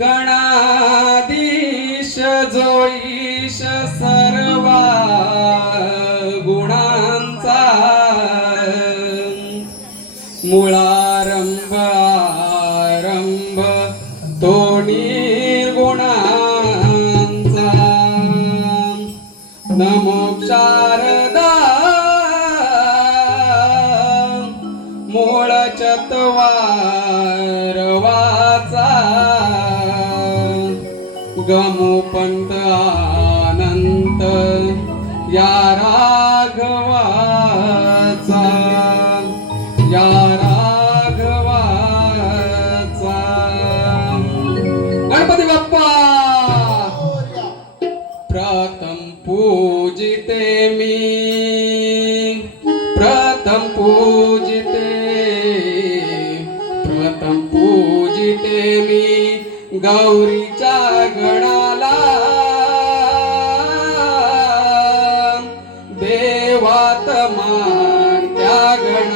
गणाधीश जोईश सर्वा गुणांचा मुळारंभ आरंभ तो गुणांचा. नमो गमो पंत या राघवाचा या राघवाचा। गणपती बाप्पा! प्रथम पूजिते मी। प्रथम पूजिते। प्रथम पूजिते मी। गौरीच्या गणाला देवात मान त्या गणा